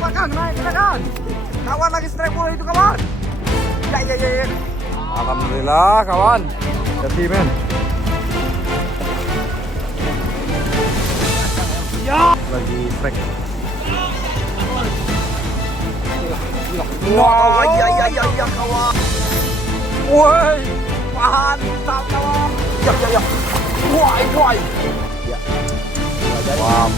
Coba Kang, naik kita Kang. Kawan lagi strike bola itu kawan. Ya. Alhamdulillah kawan. Jadi men. Ya. Lagi strike. Wow, ya kawan. Woi, mantap kawan. Ya. Woi. Ya. Wow.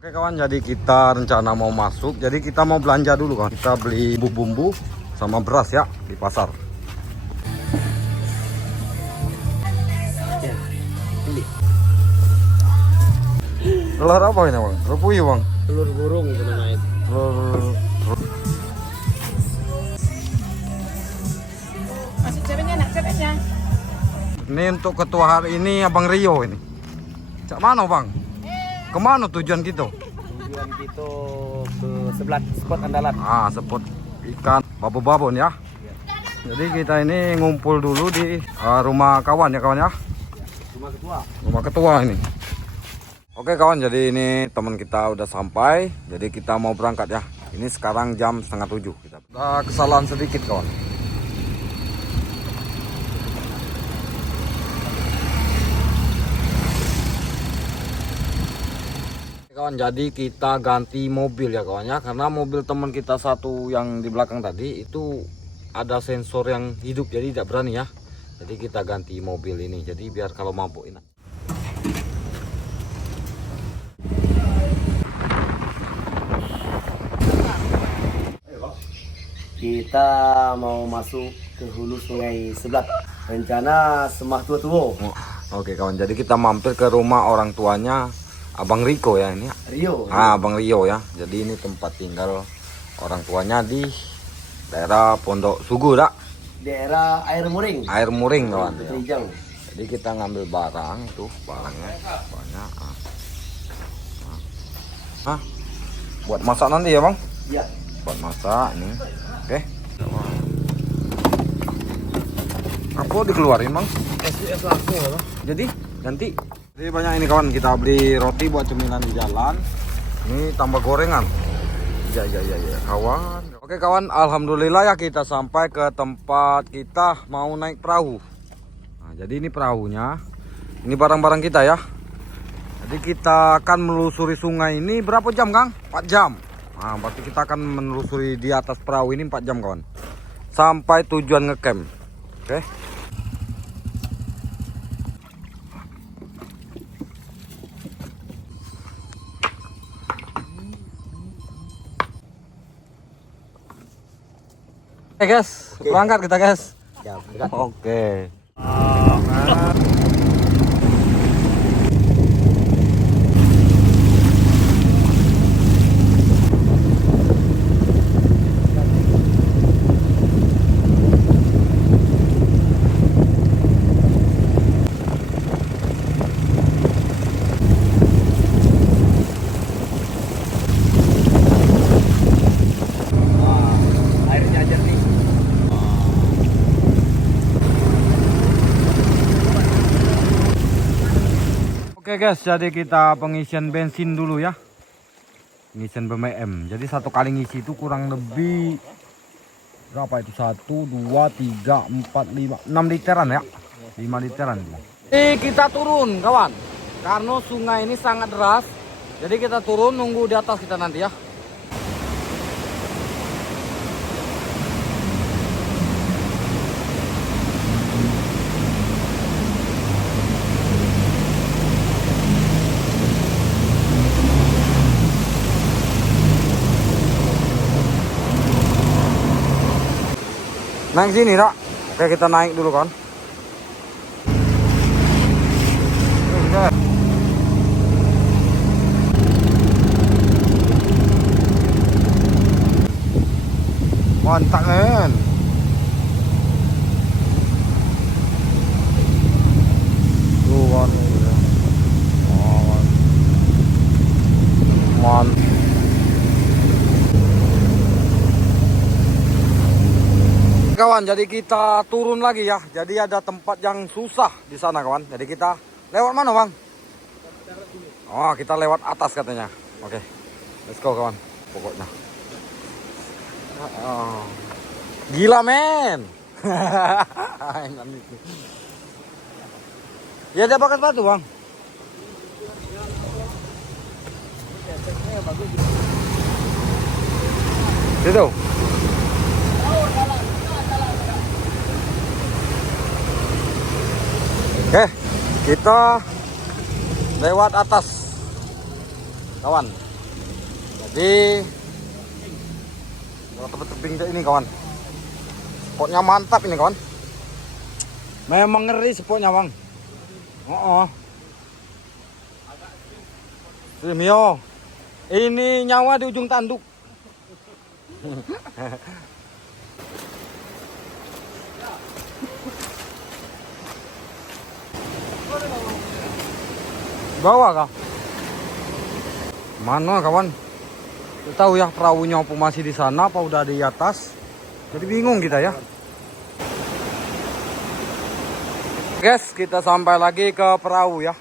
Oke kawan, jadi kita rencana mau masuk. Jadi kita mau belanja dulu kan. Kita beli bumbu sama beras ya di pasar. Ya, beli. Telur apa ini bang? Telur puyuh bang? Telur burung namanya. Telur. Masuk cepetnya nak cepetnya. Ini untuk ketua hari ini Abang Rio ini. Cak mana bang? Kemana tujuan kita? Tujuan kita ke sebelah spot andalan. Spot ikan babon ya. Jadi kita ini ngumpul dulu di rumah kawan ya kawan ya. Rumah ketua. Rumah ketua ini. Oke kawan, jadi ini teman kita udah sampai. Jadi kita mau berangkat ya. Ini sekarang jam 6:30 kita. Ada kesalahan sedikit kawan. Kawan, jadi kita ganti mobil ya kawan ya, karena mobil teman kita satu yang di belakang tadi itu ada sensor yang hidup jadi tidak berani ya. Jadi kita ganti mobil ini, jadi biar kalau mampu enak. Kita mau masuk ke hulu sungai sebelah. Rencana Semah Tua-Tua. Oke kawan, jadi kita mampir ke rumah orang tuanya Abang Riko ya ini. Rio. Abang Rio ya. Jadi ini tempat tinggal orang tuanya di daerah Pondok Sugu dak. Daerah Air Muring. Air Muring kawan. Ya. Rijang. Jadi kita ngambil barang tuh, barangnya banyak. Buat masak nanti ya bang? Iya. Buat masak ini. Oke. Apa dikeluarin bang? SUS langsung ya bang. Jadi ganti. Jadi banyak ini kawan, kita beli roti buat cemilan di jalan. Ini tambah gorengan. Ya kawan. Oke kawan, alhamdulillah ya kita sampai ke tempat kita mau naik perahu. Nah, jadi ini perahunya. Ini barang-barang kita ya. Jadi kita akan menelusuri sungai ini berapa jam Kang? 4 jam. Nah, berarti kita akan menelusuri di atas perahu ini 4 jam kawan. Sampai tujuan ngecamp. Oke. Oke guys, berangkat kita guys. Ya, berangkat. Oke. Airnya jernih. Oke guys, jadi kita pengisian bensin dulu ya. Pengisian BBM. Jadi satu kali ngisi itu kurang lebih berapa itu? 1, 2, 3, 4, 5, 6 literan ya. 5 literan. Kita turun kawan. Karena sungai ini sangat deras. Jadi kita turun nunggu di atas kita nanti ya. Naik sini dak. Oke kita naik dulu kan. Mantap kan. Tuh kan. Mantap. Kawan, jadi kita turun lagi ya. Jadi ada tempat yang susah di sana kawan. Jadi kita lewat mana bang? Oh, kita lewat atas katanya. Oke. Let's go kawan. Pokoknya. Oh. Gila men. Ya dia pakai sepatu bang. Gitu. Oke, kita lewat atas, kawan. Jadi tebing ini kawan. Spotnya mantap ini kawan. Memang ngeri spotnya bang. Mio, ini nyawa di ujung tanduk. Bawa kah? Mana kawan? Tidak tahu ya perahunya apa masih di sana apa udah di atas. Jadi bingung kita ya. Guys, kita sampai lagi ke perahu ya.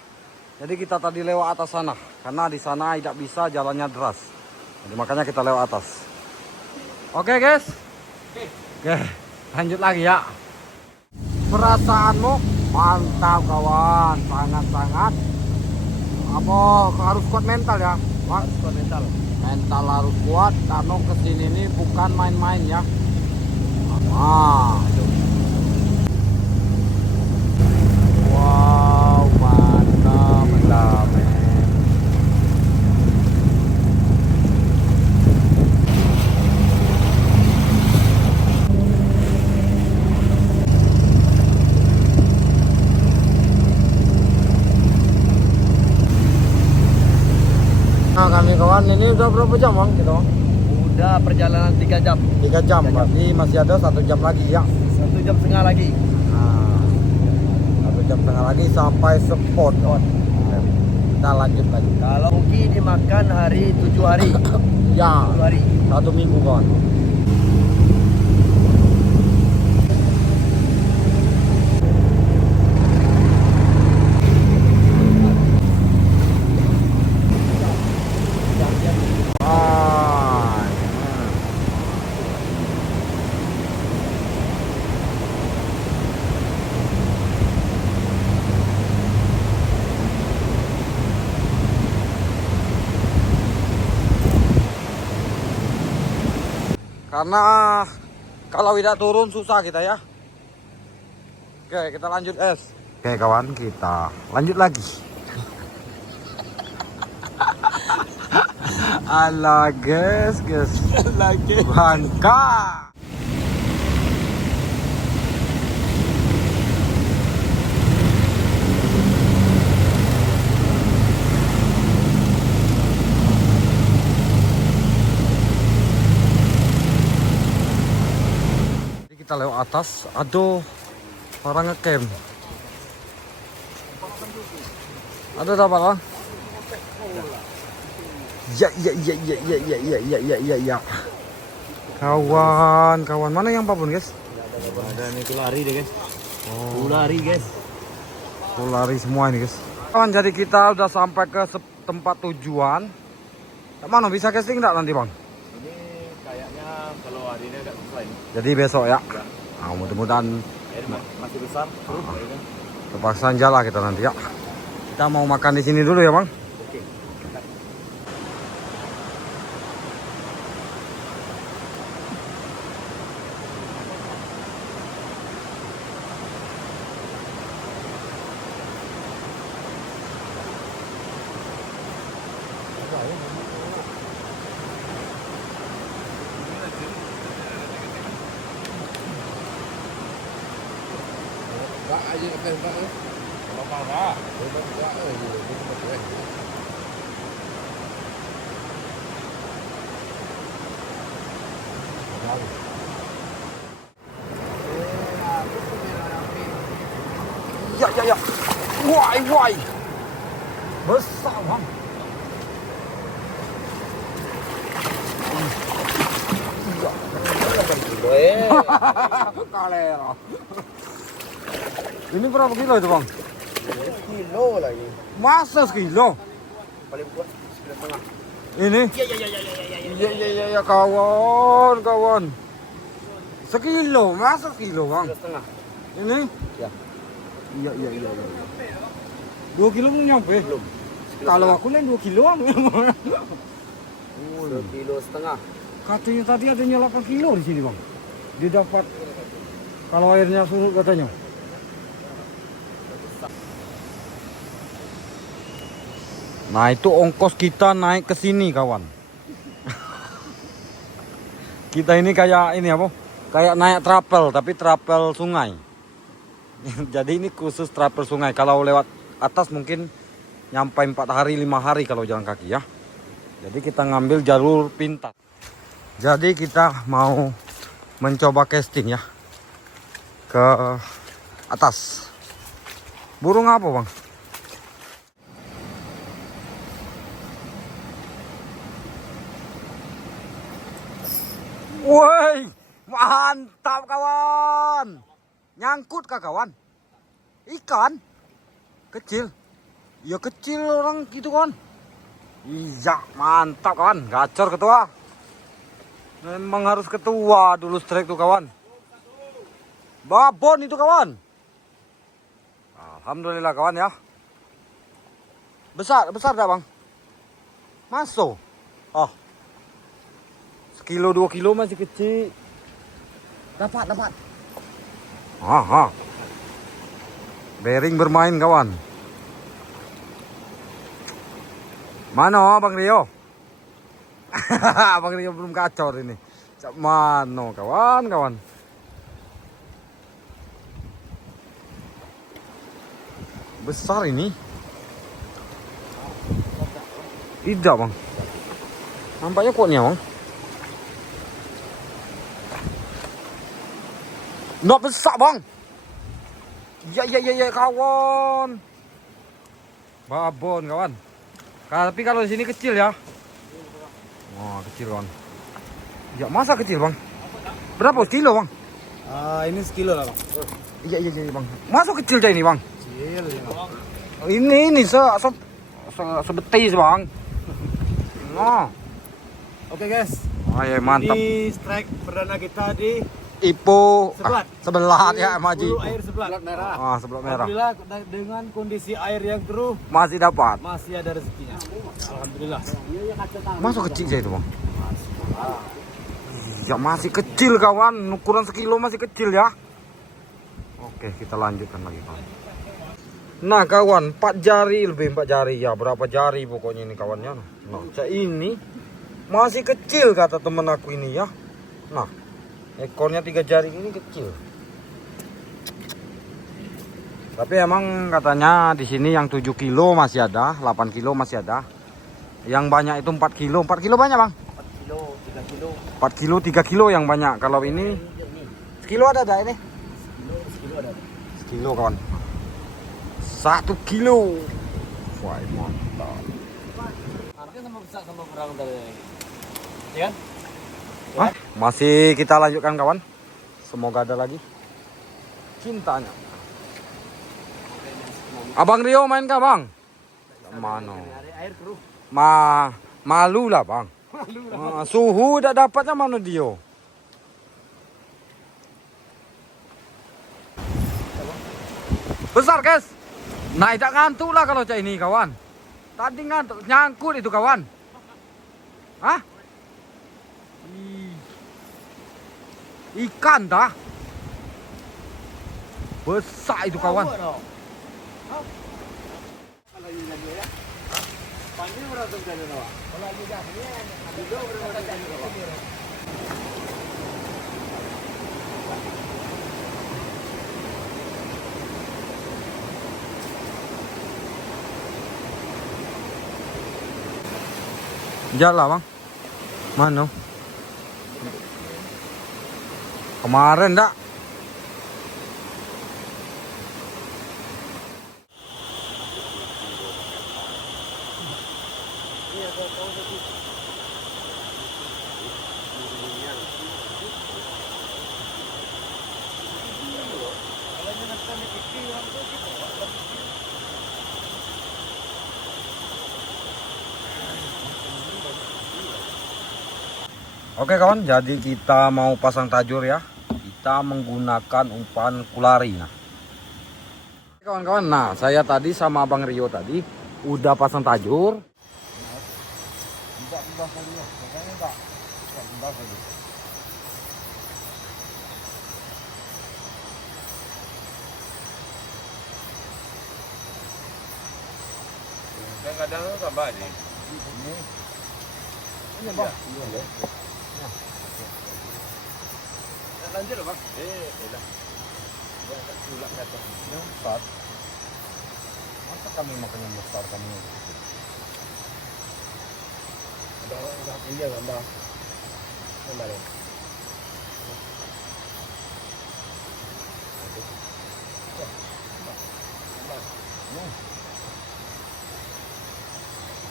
Jadi kita tadi lewat atas sana karena di sana tidak bisa jalannya deras. Jadi makanya kita lewat atas. Oke guys. Oke, lanjut lagi ya. Perasaanmu mantap kawan, sangat-sangat. Apa harus kuat mental ya? Harus kuat mental. Mental harus kuat karena kesini ini bukan main-main ya. Wow, mantap, mantap. Nah kami kawan ini udah berapa jam bang gitu? Udah perjalanan 3 jam. 3 jam, berarti masih ada 1 jam lagi ya. 1 jam setengah lagi. Nah, 1 jam setengah lagi sampai spot. Kita lanjut lagi. Kalau Uki dimakan hari 7 hari. Ya, 7 hari. 1 minggu kawan. Karena kalau tidak turun susah kita ya. Oke, kita lanjut es. Oke kawan, kita lanjut lagi. Alah guys. Lagi. Bangka. Kita lewat atas, aduh orang ngecamp. Ada apa bang? Ya. Kawan mana yang babon guys? Ada nih lari deh guys. Oh, Lari guys. lari semua ini guys. Kawan, jadi kita udah sampai ke tempat tujuan. Mana bisa casting enggak nanti bang? Ini kayaknya kalau hari ini agak susah ini. Jadi besok ya. Nah, mudah-mudahan Air masih besar. terpaksa jalan kita nanti ya. Kita mau makan di sini dulu ya bang. Oke. Ya. Why. Besar bang. Kalera. Ini berapa kilo itu bang? Kilo lagi. Masa sekilo? paling kuat 9,5. Ini? Iya kawan. Sekilo, masa sekilo bang? 9,5. Ini? Ya. Iya. 2 kilo belum nyampe? Belum. Kalau aku lain 2 kiloan. 1,5 kilo. Katanya tadi adanya 8 kilo di sini bang. Dia dapat kalau airnya surut katanya. Nah itu ongkos kita naik ke sini kawan. Kita ini kayak ini apa? Kayak naik trapel tapi trapel sungai. Jadi ini khusus trapel sungai. Kalau lewat atas mungkin nyampe 4 hari 5 hari kalau jalan kaki ya. Jadi kita ngambil jalur pintas. Jadi kita mau mencoba casting ya ke atas. Burung apa bang? Woi, mantap kawan. Nyangkut kah kawan? Ikan kecil. Ya kecil orang gitu kawan. Iya, mantap kawan. Gacor ketua. Memang harus ketua dulu strike tuh kawan. Babon itu kawan. Alhamdulillah kawan ya. Besar dah bang. Masuk. Oh. 1 kilo 2 kilo masih kecil. Dapat. Aha. Bering bermain kawan. Mana Bang Rio? Bang Rio belum kacor ini. Cak mano kawan. Besar ini. Tidak bang. Nampaknya kuatnya bang. Nggak besar bang. Iya kawan. Babon kawan. Tapi kalau di sini kecil ya. Wah kecil kawan. Ya masa kecil bang? Berapa kilo bang? Ini sekilo lah bang. Iya bang. Masuk kecil aja ini bang. Kecil ya. Ini sebetis bang. Nah. Oke guys. Ayo mantap. Ini strike perdana kita di Ipo Sebelat. ya Maji. Air sebelat merah. Sebelat merah. Alhamdulillah dengan kondisi air yang keruh Masih dapat. masih ada rezekinya. Alhamdulillah. Masuk kecil aja itu bang. Ya masih kecil kawan. Ukuran sekilo masih kecil ya. Oke kita lanjutkan lagi kawan. Nah kawan 4 jari lebih 4 jari ya. Berapa jari pokoknya ini kawannya. Nah ini masih kecil kata temen aku ini ya. Nah ekornya 3 jari ini kecil. Tapi emang katanya di sini yang 7 kilo masih ada, 8 kilo masih ada. Yang banyak itu 4 kilo. 4 kilo banyak bang? 4 kilo, 3 kilo. 4 kilo, 3 kilo yang banyak. Kalau ini sekilo ada ini? Sekilo ada. Sekilo kawan. 1 kilo. Wah mantap. Anaknya sama besar sama berang dari. Ya kan? Hah? Masih kita lanjutkan kawan. Semoga ada lagi cintanya. Abang Rio main kah bang? Mana? Air keruh. Malu lah bang. Suhu tak dapatnya mana dia? Besar guys. Nah tak ngantuk lah kalau cak ini kawan. Tadi ngantuk nyangkut itu kawan. Hah? Ikan dah. Besar itu kawan. Jalan bang. Mana? Kemarin dak. Oke kawan, jadi kita mau pasang tajur ya. Kita menggunakan umpan kulari. Nah, kawan-kawan, nah saya tadi sama Abang Rio tadi udah pasang tajur. Kadang-kadang tambah nih. Ini bang. Lanjut loh bang. Elah. Dia tak tulak ke atas. Yang besar. Masa kami makan yang besar kami? Ada orang dah punya gambar. Gambar ni.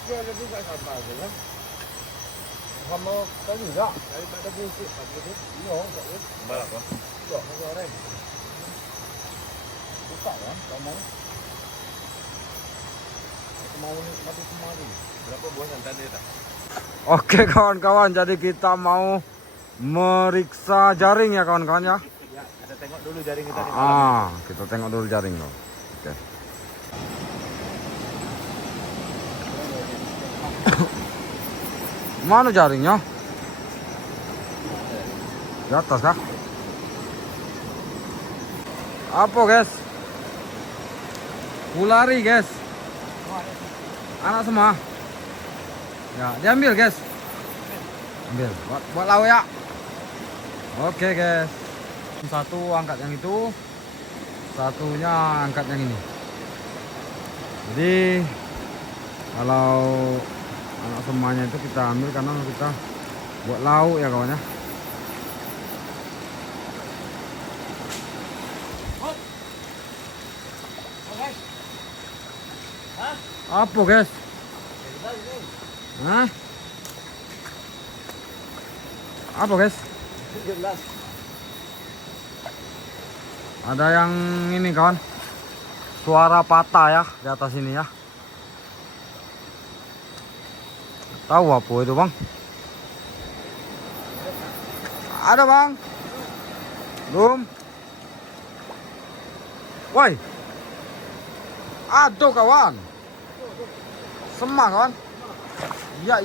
Dia ada juga gambar tu kan. Sama kau juga. Daripada busuk tak boleh. Iya, tak boleh. Gambar apa? Iya, kau orang. Buka ya, kau mau? Aku mau nikmati semua ni. Berapa buah santan dia tak? Oke kawan-kawan, jadi kita mau meriksa jaring ya kawan-kawan ya. Ya, kita tengok dulu jaring kita ni. Kita tengok dulu jaring loh. Oke. Mana jaringnya? Di atas kah? Apa guys? Kulari guys. Anak semua. Ya, diambil guys. Ambil. Buat lauk ya. Oke guys. Satu angkat yang itu. Satunya angkat yang ini. Jadi kalau anak semuanya itu kita ambil karena kita buat lauk ya kawan ya. Apa guys? Hah? Apa guys? Ada yang ini kawan, suara patah ya di atas ini ya. Tahu apa itu bang? Ada bang? Belum? Woi, aduh kawan, semak kawan. Ya.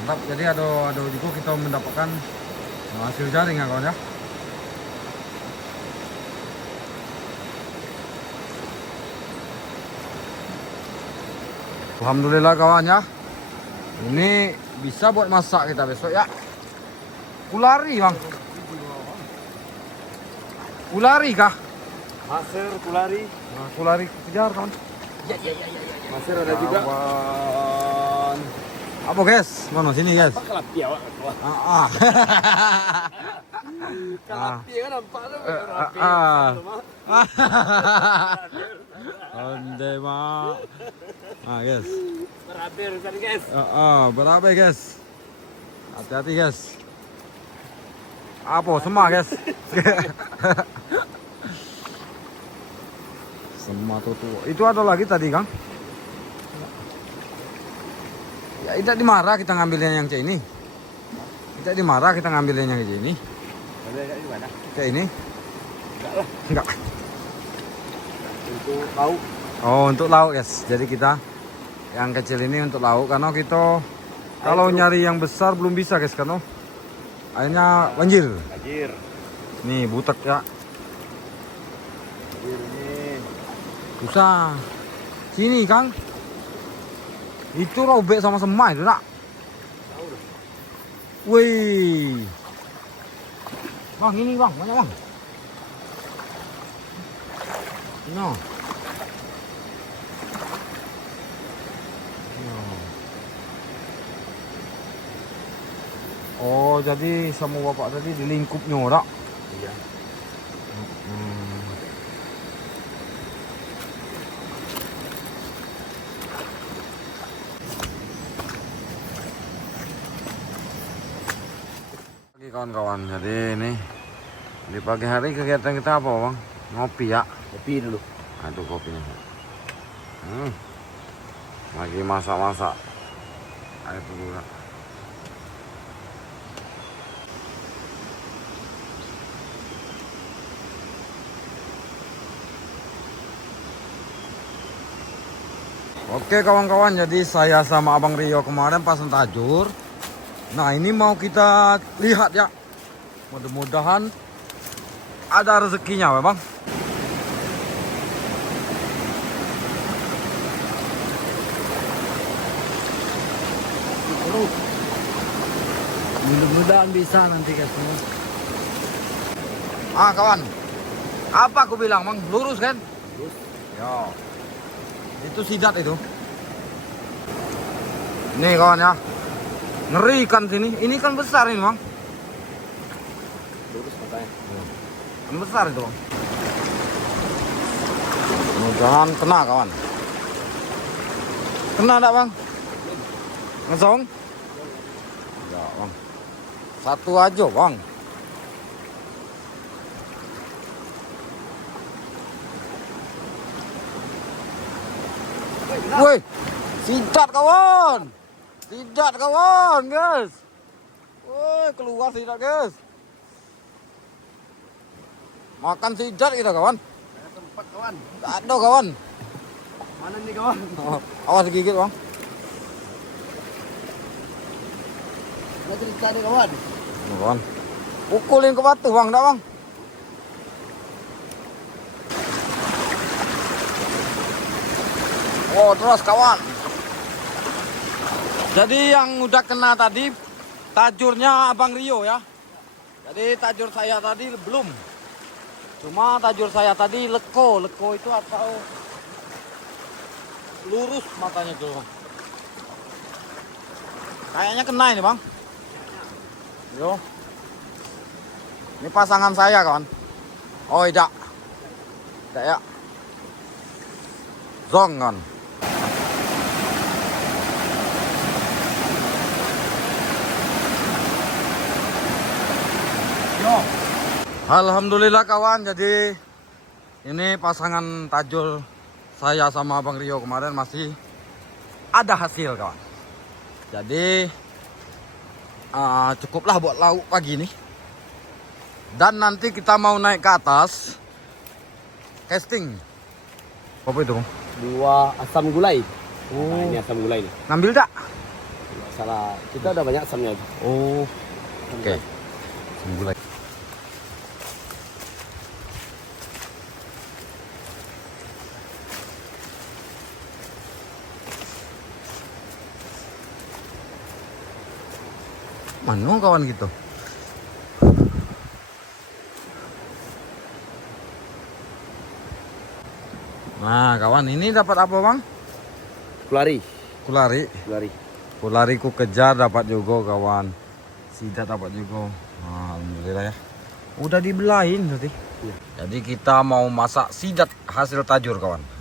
Mantap, jadi ada juga kita mendapatkan hasil jaring ya kawan ya. Alhamdulillah kawan ya. Ini bisa buat masak kita besok ya. Kulari bang. Kulari kah? Maser, kulari. Nah, kulari kejar kawan. Ya. Maser ada juga. Kawan. Apa guys? Mana sini guys? Kelapi awak. Kelapi kan nampak tu. Onde mak. Guys. Beraber tadi guys. Berabe guys. Hati-hati guys. Apa semua guys? Semua tuh. Itu ada lagi tadi Kang. Ya tidak dimarah kita ngambilnya yang kayak ini. Tidak dimarah kita ngambilnya yang kayak ini. Ada kat mana? Kayak ini. Enggak lah. Enggak. Untuk lauk. Oh, untuk lauk guys. Jadi kita yang kecil ini untuk lauk karena kita kalau nyari yang besar belum bisa guys karena airnya banjir. Banjir. Nih butek ya. Banjir ni. Susah. Sini Kang. Itu robek sama semai itu nak. Tahu dah. Wih. Bang ini bang, banyak bang. No. Oh, jadi sama bapak tadi di lingkupnya tak? Iya. Pagi kawan-kawan, jadi ini di pagi hari kegiatan kita apa bang? Ngopi ya. Kopi dulu. Aduh kopinya. Lagi masak-masak. Air dulu. Oke kawan-kawan, jadi saya sama Abang Rio kemarin pasang tajur. Nah ini mau kita lihat ya. Mudah-mudahan ada rezekinya ya bang. Mudah-mudahan bisa nanti guys. Ah kawan, apa aku bilang bang? Lurus kan? Lurus. Ya. Itu sidat itu. Nih kawan ya. Ngeri ikan sini. Ini kan besar ini bang. Lurus katanya. Kan besar itu bang. Mudah-mudahan kena kawan. Kena enggak bang? Ngesong? Ya bang. Satu aja bang. Woi, sidat kawan. Sidat kawan, guys. Woi, keluar sidat, guys. Makan sidat kita, kawan. Ada tempat kawan. Tak ada, kawan. Mana nih kawan? Oh, awas digigit, bang. Ada cerita nih kawan. Ini, kawan. Pukulin ke batu, bang, enggak, bang? Oh, terus kawan. Jadi yang udah kena tadi tajurnya Abang Rio ya. Jadi tajur saya tadi belum. Cuma tajur saya tadi leko. Leko itu atau lurus matanya tuh. Kayaknya kena ini bang. Yo. Ini pasangan saya kawan. Oh tidak. Tidak ya. Zong kan. Alhamdulillah kawan, jadi ini pasangan tajur saya sama Abang Rio kemarin masih ada hasil kawan. Jadi cukuplah buat lauk pagi ini. Dan nanti kita mau naik ke atas casting. Apa itu bang? 2 asam gulai. Nah, ini asam gulai nih. Ngambil tak? Nggak salah. Kita udah banyak asamnya. Oh, oke. Tunggu lagi. Mana kawan gitu? Nah kawan, ini dapat apa bang? Kulari. Kulari. Kulari. Kulari ku kejar dapat juga kawan. Sidat dapat juga. Nah, alhamdulillah ya. Udah dibelahin tadi. Iya. Jadi kita mau masak sidat hasil tajur kawan.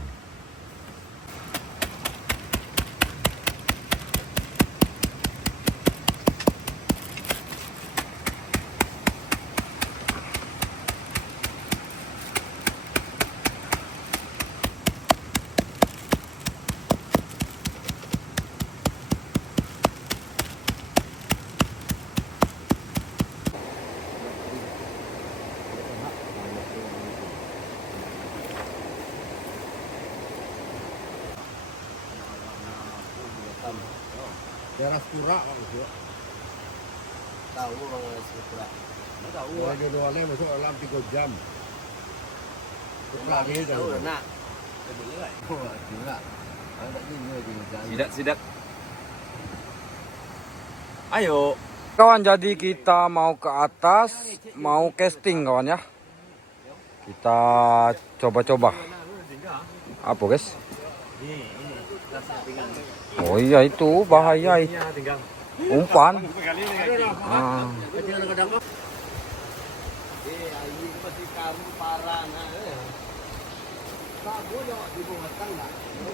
Daerah Pura Pak Bos. Tahu kalau Pura. Enggak tahu. Jodohannya masuk dalam 3 jam. Pura dia Tahu dah. nak. Sidak. Ayo. Kawan, jadi kita mau ke atas, mau casting kawan ya. Kita coba-coba. Apa guys? Oh iya itu bahaya itu. Umpan. Ah.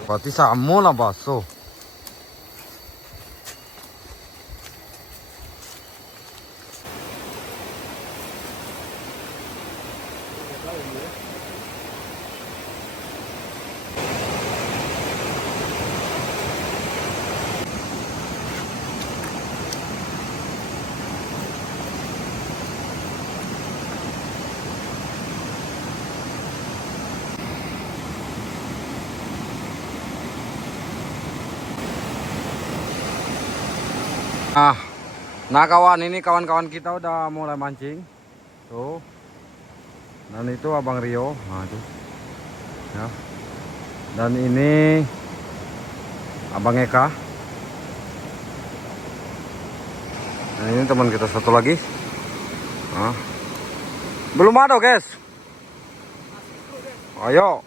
Berarti sama lah baso. Nah kawan, ini kawan-kawan kita udah mulai mancing. Tuh. Dan itu Abang Rio. Nah itu. Ya. Dan ini Abang Eka. Nah ini teman kita satu lagi. Nah. Belum ada guys. Ayo.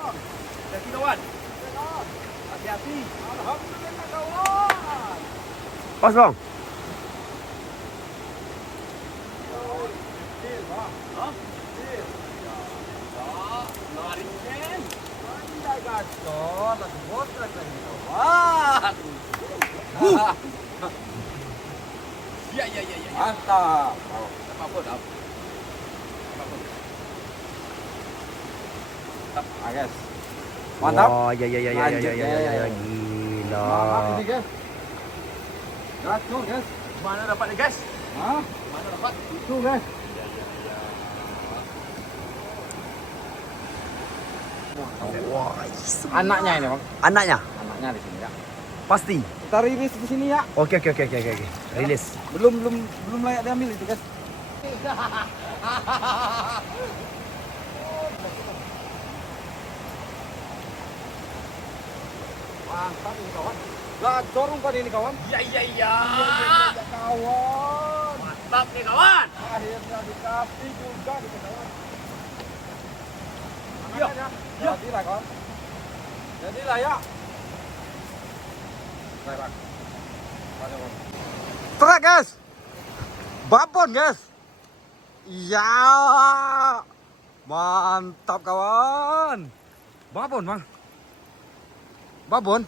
Hati-hati kawan. Hati-hati. Alhamdulillah kawan. Pas bang. Ya ya ya ya. Mantap. Apa-apa dah. Ah, guys. Mantap. Oh ya ya ya ya Lanjut, ya ya ya ya guys. gila. Mantap ini guys. Gacor guys. Mana dapat ni guys? Hah? Mana dapat? Itu guys. Wah, Anaknya ini bang. anaknya Anaknya di sini ya. pasti. Kita rilis di sini ya. Oke. Rilis. Belum layak diambil itu guys. Mantap ini kawan. Gacor umpan ini kawan. Ya ya ya. Kawan. Mantap nih kawan. Akhirnya dikasih juga gitu kawan. Yo, yo. Jadilah kawan. Jadilah ya. Baik. Trek guys. Babon guys. Iya. Mantap kawan. Babon bang. Babon.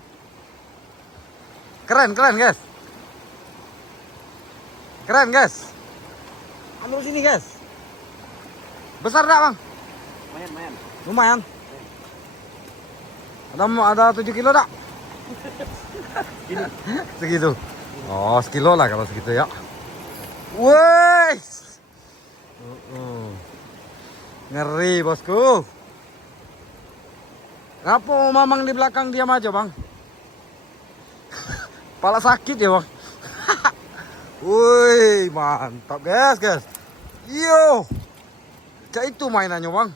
Keren guys. Keren guys. Ambil sini guys. Besar enggak bang? Main. Lumayan. Ada 7 kilo tak? Segitu. Oh, sekilo lah kalau segitu ya. Wes. Ngeri bosku. Ngapa mamang di belakang diam aja bang? Pala sakit ya bang. Woi, mantap guys. Yo. Kayak itu mainannya bang.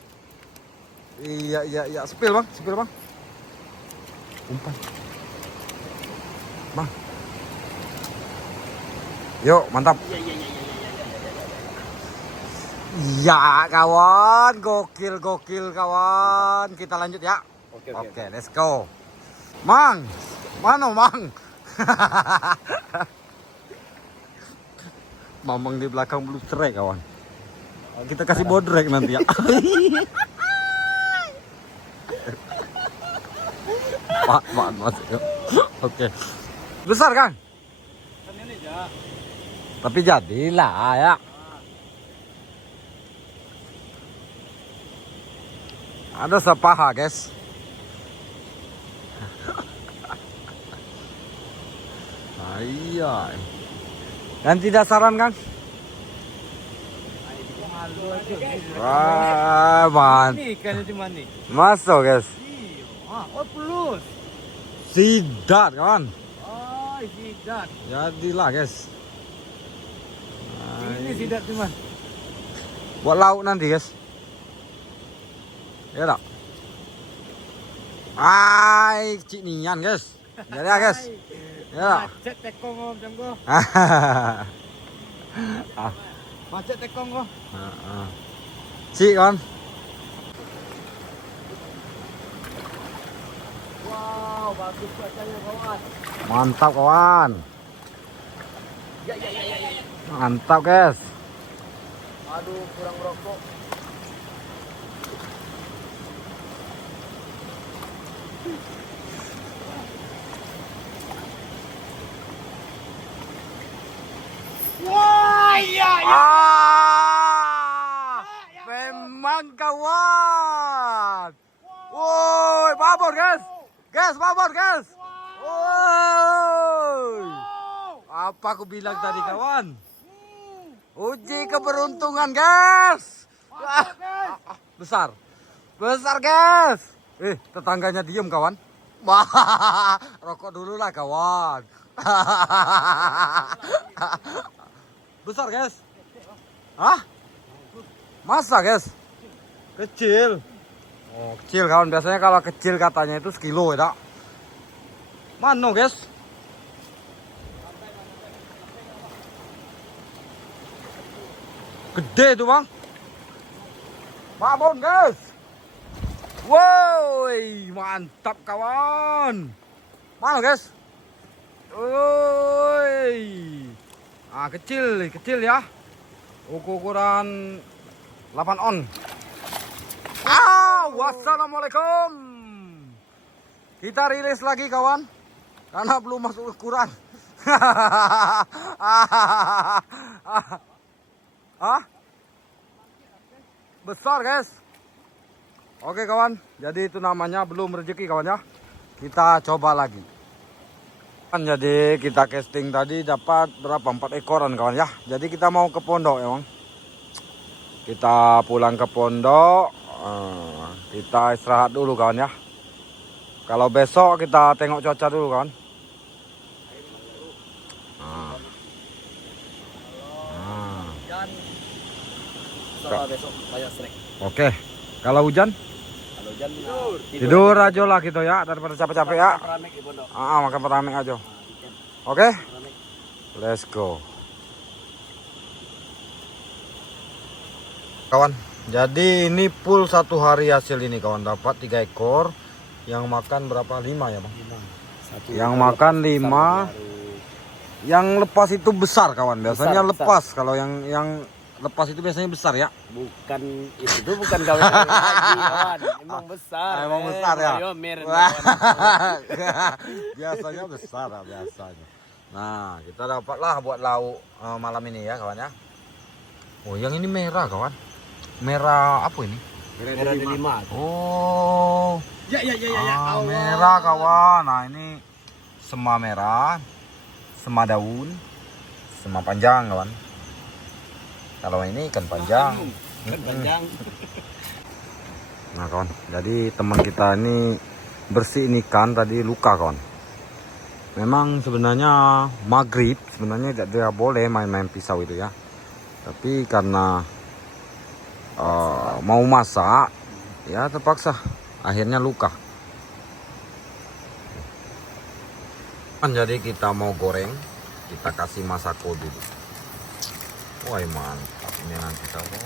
Iya. Spill bang. Umpan. Bang. Yuk, mantap. Iya kawan, gokil kawan. Kita lanjut ya. Oke, let's go. Mang, mana Mang? Mamang di belakang belum cerai kawan. Kita kasih bodrek nanti ya. Pak. Oke. Besar kan? Tapi jadilah ya. Ada sepaha guys. Iya. Dan tidak saran kan? Wah, Ini kan di mana? masuk guys. Plus. Sidat kawan. Oh, sidat. Jadilah guys. Ini sidat di mana? Buat lauk nanti guys. Ya tak? Ay, cik nian guys. Jadi ya guys. Ya. Macet tekong macam ko. Macet tekong ko. Cik kan. Wow, bagus cuacanya kawan. Mantap kawan. Mantap guys. Aduh, kurang rokok. Memang kawan. Woi, babon guys. Guys, babon guys. Woi. Apa aku bilang tadi kawan? Uji keberuntungan guys. Besar. Besar guys. Tetangganya diem kawan. Rokok dulu lah kawan. Besar guys. Hah? Masa guys? Kecil. Oh kecil kawan. Biasanya kalau kecil katanya itu sekilo ya. Mana guys? Gede tuh bang. Babon guys. Woi, mantap kawan. Mana guys? Woi. Ah kecil ya. Ukuran 8 on. Wassalamualaikum. Kita rilis lagi kawan. Karena belum masuk ukuran. Besar guys. Oke kawan, jadi itu namanya belum rezeki kawan ya. Kita coba lagi. Jadi kita casting tadi dapat berapa? 4 ekoran kawan ya. Jadi kita mau ke pondok ya bang. Kita pulang ke pondok. Kita istirahat dulu kawan ya. Kalau besok kita tengok cuaca dulu kawan. Besok banyak strek. Oke. Kalau hujan? Kalau hujan Tidur aja lah gitu ya, daripada capek-capek ya. Peramek di pondok. Makan peramek aja. Oke. Let's go. Kawan, jadi ini full 1 hari hasil ini kawan, dapat 3 ekor. Yang makan berapa? 5 ya bang? 5. Yang makan 5. Yang lepas itu besar kawan. Biasanya besar, lepas. Kalau yang lepas itu biasanya besar ya. Bukan itu bukan kawan lagi kawan. Emang besar. Emang besar ya. Ayo, Biasanya besar lah biasanya. Nah, kita dapatlah buat lauk malam ini ya kawan ya. Oh, yang ini merah kawan. Merah apa ini? Merah delima. Oh. Ya. Merah kawan. Nah, ini sema merah, sema daun, sema panjang kawan. Kalau ini ikan panjang. Ikan panjang. Nah kawan, jadi teman kita ini bersihin ikan tadi luka kawan. Memang sebenarnya maghrib sebenarnya dia boleh main-main pisau itu ya. Tapi karena mau masak ya terpaksa akhirnya luka. Jadi kita mau goreng, kita kasih masako dulu. Wah mantap ini nanti kawan.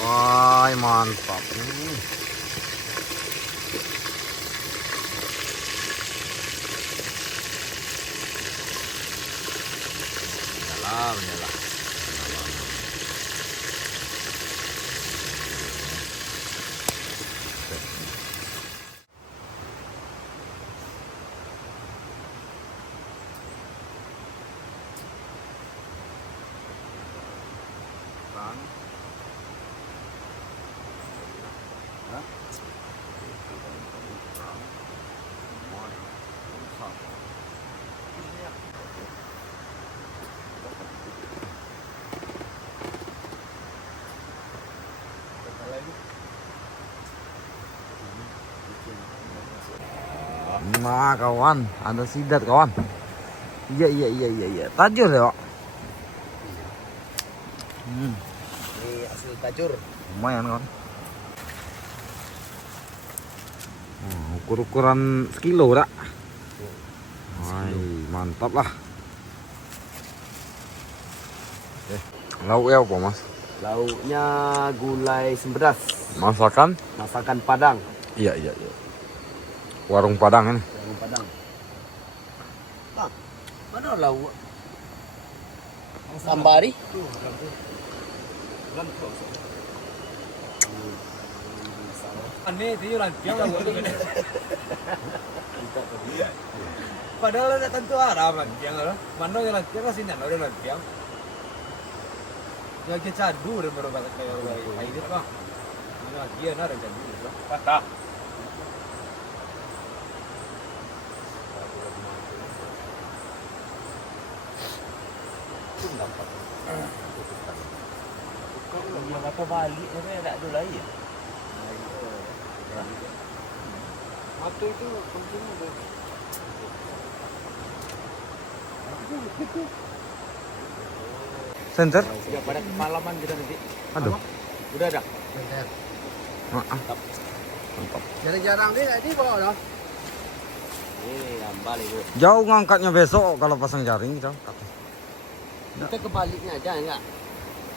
Wah mantap ini. Nyala. Nah kawan, ada sidat kawan. Iya. Tajur ya, Pak. Ini hasil tajur. Lumayan kawan. Ukur-ukuran sekilo dak. Wah, mantap lah. Lauknya apa mas? Lauknya gulai sembedas. Masakan Padang. Iya. Warung Padang ini. Warung Padang. Mana lauk? Sambari. Aneh itu lantiang lah buat padahal ada tentu arah lantiang lah. Mana yang lantiang lah sini ada lantiang. Ya kita cadu dan baru kata kayak orang ini bang. Ini dia nak ada cadu. Patah. Yang apa balik ni tak ada lain. Mata itu penting tu. Sensor? Sudah pada kepalaman kita nanti. Aduh. Udah ada. Mantap. Jarang-jarang dia di bawah dah. Balik tu. Jauh ngangkatnya besok kalau pasang jaring kita. Kita kebaliknya aja enggak?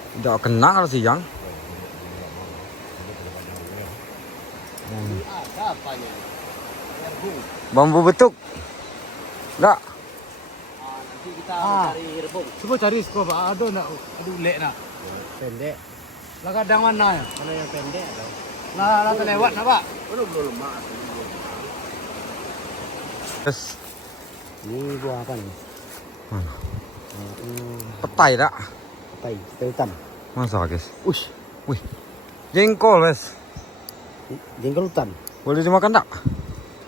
Tidak kena kalau siang. Ada apanya? Rebung. Bambu betuk. Enggak. Nanti kita cari rebung. Coba cari skop ada nak ada ulek nak. Pendek. Lah kadang mana ya? Kalau yang pendek ada. Lah terlewat nak pak. Belum lemak. Yes. Ini buah apa nih? Mana? Ini Petai tak? petai hitam. Masa guys? Ush, Wih. Jengkol wes. jengkol hutan. Boleh dimakan tak?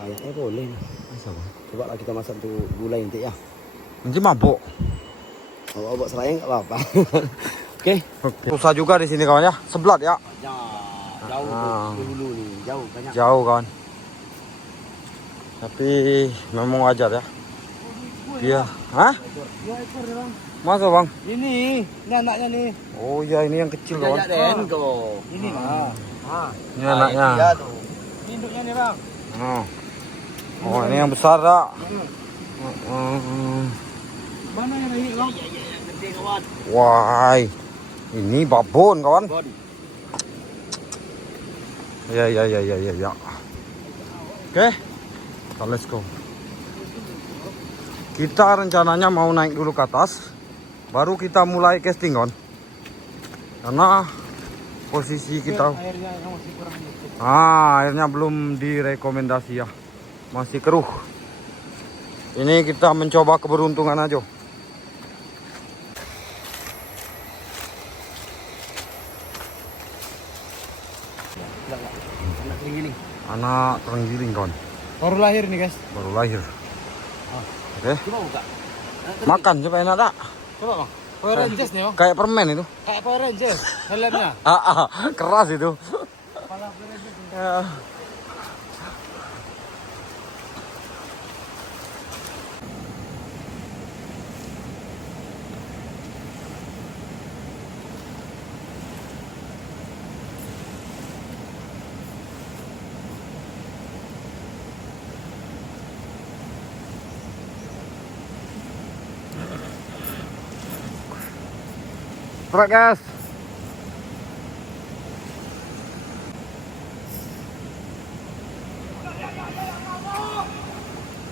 Kayaknya boleh nih. Masa bang? Coba lah kita masak tuh gulai nanti ya. Nanti mabuk. Bawa seraya nggak apa-apa. Oke. Oke. Susah juga di sini kawan ya. Sebelat ya. Ya, jauh tuh dulu nih, jauh banyak. Jauh kawan. Tapi memang wajar ya. Iya. Hah? 2 ekor ya bang. Masa bang? Ini anaknya nih. Oh iya ini yang kecil kawan. Ini mah. Ini anaknya. Iya tuh. Induknya nih bang. Oh. Oh ini yang besar tak? Mana yang ini bang? Gede kawan. Wah, ini babon kawan. Bon. Ya. Oke, kita let's go. Kita rencananya mau naik dulu ke atas, baru kita mulai casting kawan. Karena posisi kita, Airnya yang masih kurang dikit. airnya belum direkomendasi ya, masih keruh. Ini kita mencoba keberuntungan aja. Anak terenggiling. Anak terenggiling kawan, Baru lahir nih guys. baru lahir. Oke, Coba buka. makan coba enak tak? Coba bang. Power Rangers nih bang. Kayak permen itu. Kayak Power Rangers. Helmnya. Keras itu. Kepala Power Rangers. Ya. Truk guys.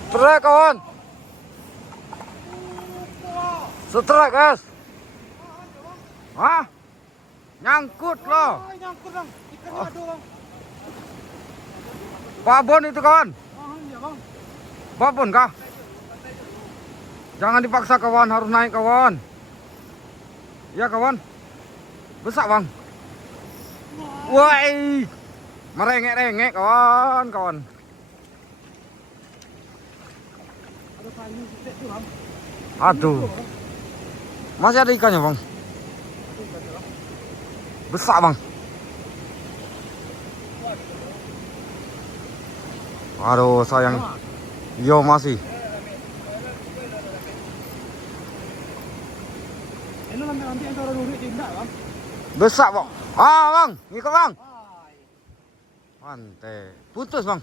Truk kawan. Setruk guys. Hah? Nyangkut loh. Nyangkut bang. Ikannya ada bang. Babon itu kawan. Iya bang. Babon kah? Jangan dipaksa kawan, harus naik kawan. Ya kawan. Besar bang. Woi. Merengek-rengek kawan. Ada kayu sedikit tuh bang. Aduh. Masih ada ikannya bang. Besar bang. Aduh sayang. Yo masih. Ini nanti antara dulu tindak bang. Besar bang. Ah bang. Ngikut bang. Pantai. Putus bang.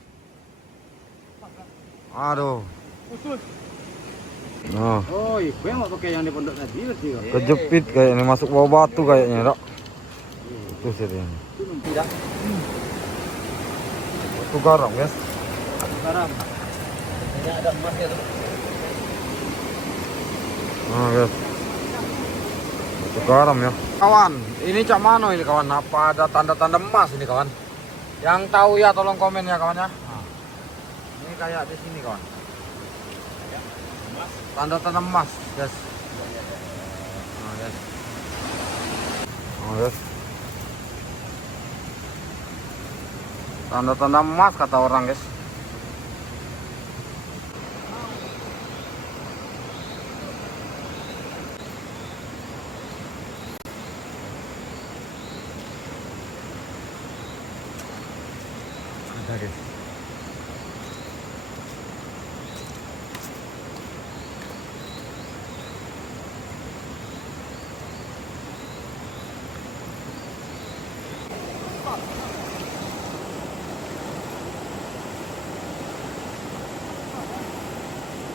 Aduh. Usus. Oh. Oh, iya, gue mau pakai yang di pondok tadi berarti kok. Kejepit kayaknya masuk bawah batu kayaknya dok. Itu sih dia. Batu garam guys. Garam. Ini ada emasnya tuh. Nah, guys. Itu garam ya. Kawan, ini cak mano ini kawan? Apa ada tanda-tanda emas ini kawan? Yang tahu ya tolong komen ya kawan ya. Nah, ini kayak di sini kawan. Tanda-tanda emas, guys. Nah, guys. Nah, guys. Tanda-tanda emas kata orang, guys. Ada, guys.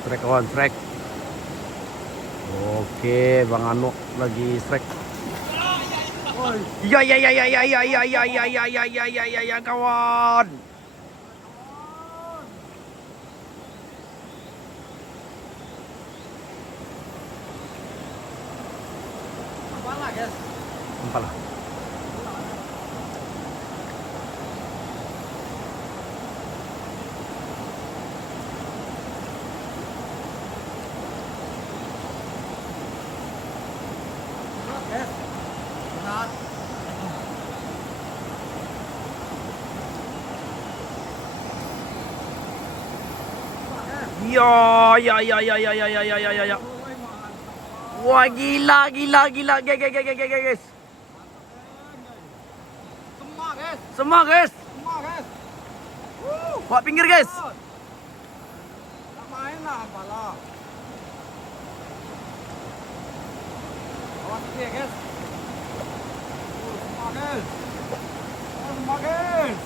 Strike kawan, strike. Oke, Bang Anok lagi strike. Ya ya ya ya ya ya ya ya ya ya ya ya ya ya ya kawan. Apalah, guys. Apalah. Ya ya ya ya ya ya ya ya ya ya ya. Wah gila gila gila guys. Semua guys. Wah pinggir guys. Main lah apalah. Awas dia guys. Semua guys. Semua guys.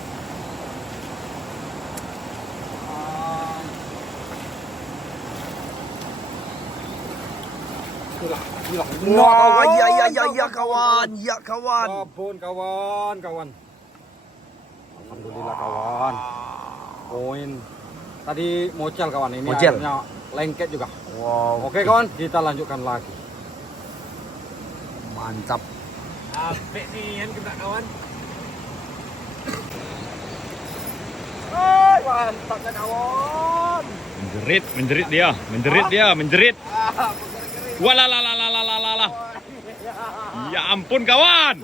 Wah ya ya ya ya kawan, ya kawan. Babon kawan, kawan. Alhamdulillah kawan. Poin. Tadi mocel kawan, ini Mocel. airnya lengket juga. Wow. Oke kawan, kita lanjutkan lagi. Mantap. Apik nih kan kena kawan. Mantap kan kawan. Menjerit dia, menjerit. Walalalalalalalah. Ya ampun kawan.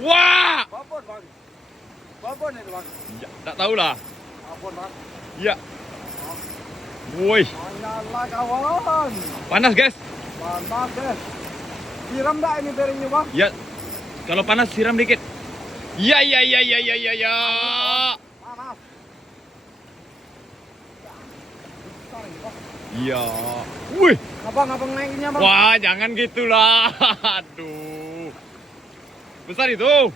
Wah. Babon bang. Babon itu bang. Ya, tak tahulah. Babon bang. Ya. Woi, Nyala kawan. panas guys. Panas guys. Siram dah ini piringnya bang. Ya. Kalau panas siram dikit. Ya ya ya ya ya ya ya. Panas. Ya. Wih. Abang naikinnya bang. Wah, jangan gitulah. Aduh. Besar itu.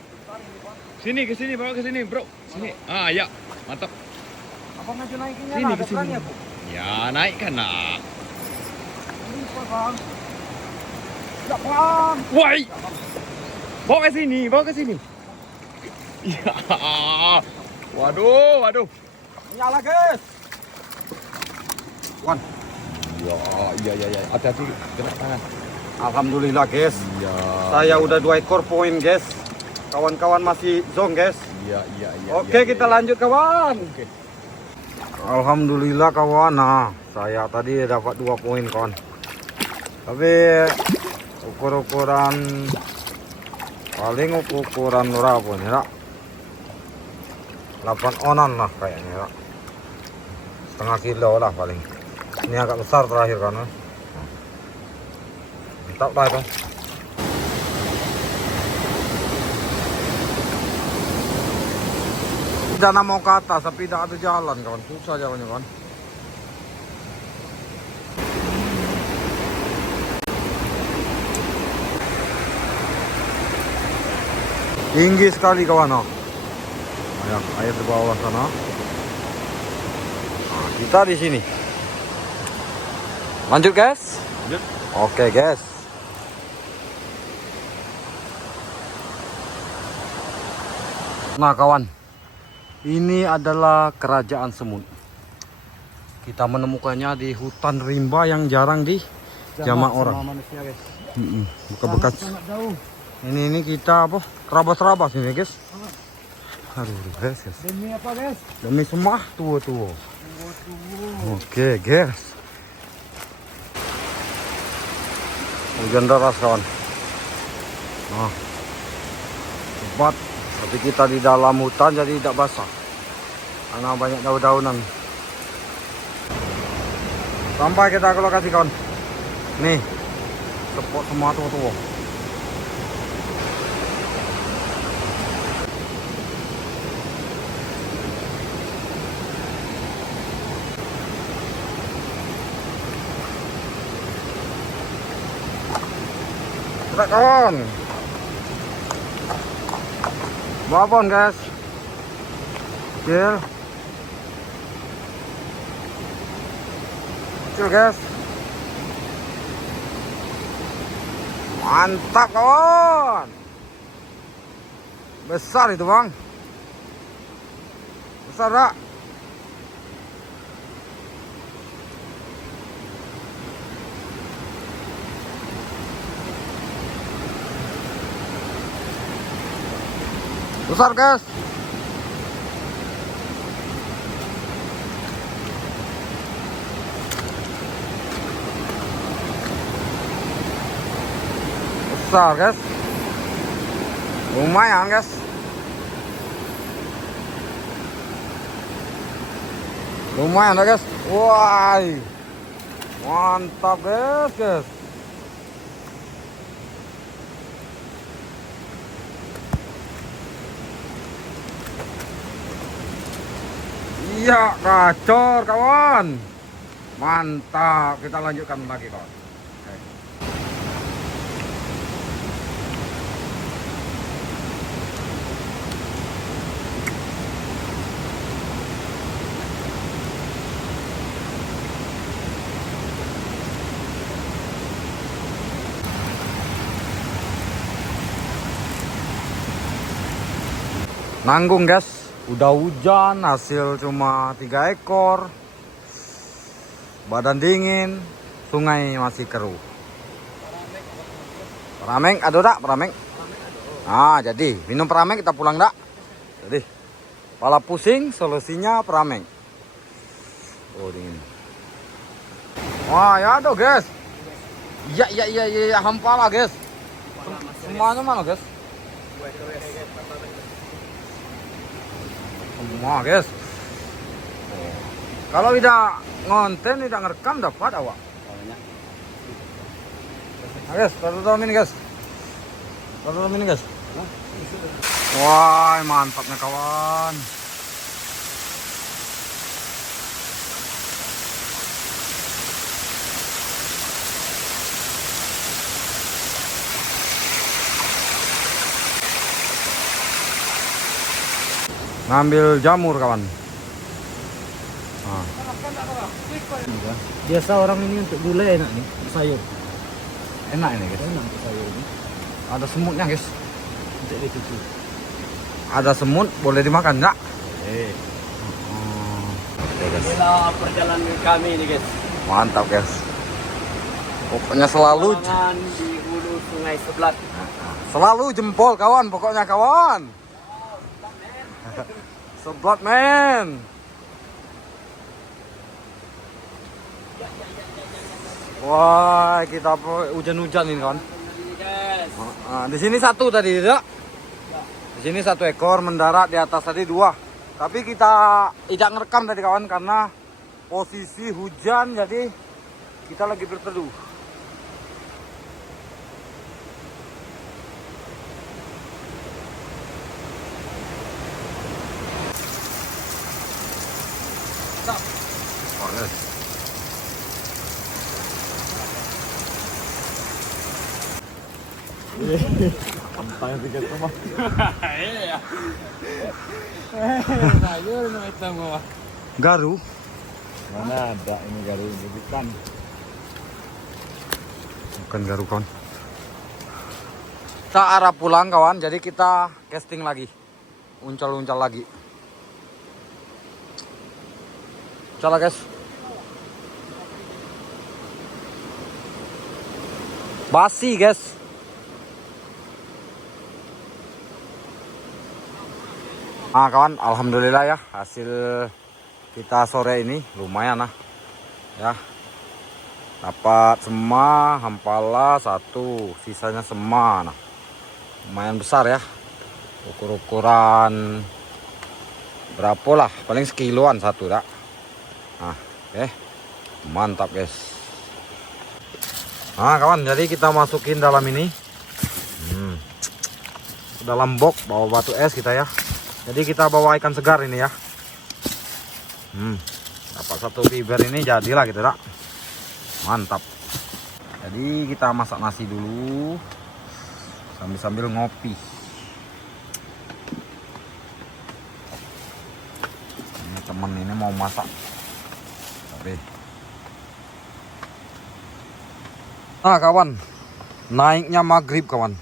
Sini ke sini, bawa ke sini, Bro. Sini. Ah, ya. Mantap. Abang aja naikinnya Sini lah. ke sini. Ya, naikkan nak. Bang. Tidak bang. Woi. Bawa ke sini, bawa ke sini. Ya. Waduh, waduh. Nyala guys. Wan. Ya, iya iya iya. Hati-hati kena tangan. Alhamdulillah guys. Iya. Saya udah 2 ekor poin guys. Kawan-kawan masih zong guys. Iya iya iya. Oke, kita lanjut kawan. Oke. Alhamdulillah kawan. Nah, saya tadi dapat 2 poin kawan. Tapi ukuran paling ukuran berapa nih, Rak? 8 onan lah kayaknya, Rak. Setengah kilo lah paling. Ini agak besar terakhir kan. Mantap lah itu. Dana mau ke atas tapi tidak ada jalan kawan, susah jalannya kawan. Tinggi sekali kawan. Oh. Air di bawah sana. Nah, kita di sini. Lanjut guys. Lanjut. Oke guys. Nah kawan, ini adalah kerajaan semut. Kita menemukannya di hutan rimba yang jarang jamak orang. manusia guys. Buka bekas. Sangat jauh. Ini kita apa? Terabas-terabas ini guys. Aduh guys. Demi apa guys? Demi semah tua-tua. Oke guys. Hujan deras kawan. Nah, lebat. Tapi kita di dalam hutan jadi tidak basah. Karena banyak daun-daunan. Sampai kita ke lokasi kawan. Nih, sepot semua tua-tua. Kita kawan. Babon guys. Kecil. Kecil guys. Mantap kawan. Besar itu bang. Besar tak? Besar guys. Besar guys. Lumayan guys. Lumayan guys. Wah. Mantap guys. Iya, gacor kawan. Mantap. Kita lanjutkan lagi kawan. Oke. Nanggung guys. Udah hujan, hasil cuma 3 ekor. Badan dingin, sungai masih keruh. Perameng, ada tak perameng? Ah, jadi minum perameng kita pulang tak? Jadi, kepala pusing, solusinya perameng. Oh, dingin. Wah, ya ada guys. Ya, hampala guys. Semuanya mana guys? Semua guys. Kalau tidak ngonten, tidak ngerekam dapat awak. Nah guys, taruh ini guys. Taruh ini guys. Wah, mantapnya kawan. Ngambil jamur kawan. Nah. Biasa orang ini untuk gulai enak nih, sayur. Enak ini guys. Enak untuk sayur ini. Ada semutnya guys. Untuk dicuci. Ada semut, boleh dimakan enggak? Oke guys. Inilah perjalanan kami nih guys. Mantap guys. Pokoknya selalu Petualangan di hulu Sungai Seblat. selalu jempol kawan, pokoknya kawan. Seblat men. Wah, kita hujan-hujan ini kawan. Nah, di sini satu tadi tidak? Di sini 1 ekor mendarat, di atas tadi 2. Tapi kita tidak ngerekam tadi kawan karena posisi hujan, jadi kita lagi berteduh. Tanya tiga sama. Iya. Sayur nih itu mau. Garu. Mana ada ini garu ini bukan. Bukan garu kawan. Kita arah pulang kawan, jadi kita casting lagi. Uncal-uncal lagi. Uncal guys. Basi guys. Nah kawan, alhamdulillah ya hasil kita sore ini lumayan lah ya. Dapat sema, hampala satu, sisanya sema. Nah, lumayan besar ya. Ukur-ukuran berapa lah? Paling sekiloan satu dah. Nah, oke. Mantap guys. Nah kawan, jadi kita masukin dalam ini. Dalam box bawa batu es kita ya. Jadi kita bawa ikan segar ini ya. Dapat satu fiber ini jadilah gitu dak. Mantap. Jadi kita masak nasi dulu sambil ngopi. Ini temen ini mau masak. Tapi nah kawan, naiknya maghrib kawan.